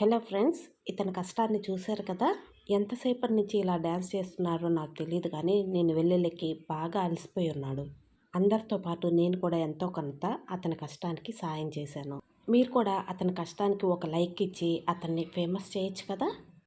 Hello friends, ఇతని కష్టాన్ని చూశారు కదా. ఎంతసేపటి నుంచి ఇలా డ్యాన్స్ చేస్తున్నారో నాకు తెలియదు, కానీ నేను వెళ్ళలేకి బాగా అలసిపోయి ఉన్నాడు. అందరితో పాటు నేను కూడా ఎంతో కొంత అతని కష్టానికి సాయం చేశాను. మీరు కూడా అతని కష్టానికి ఒక లైక్ ఇచ్చి అతన్ని ఫేమస్ చేయొచ్చు కదా.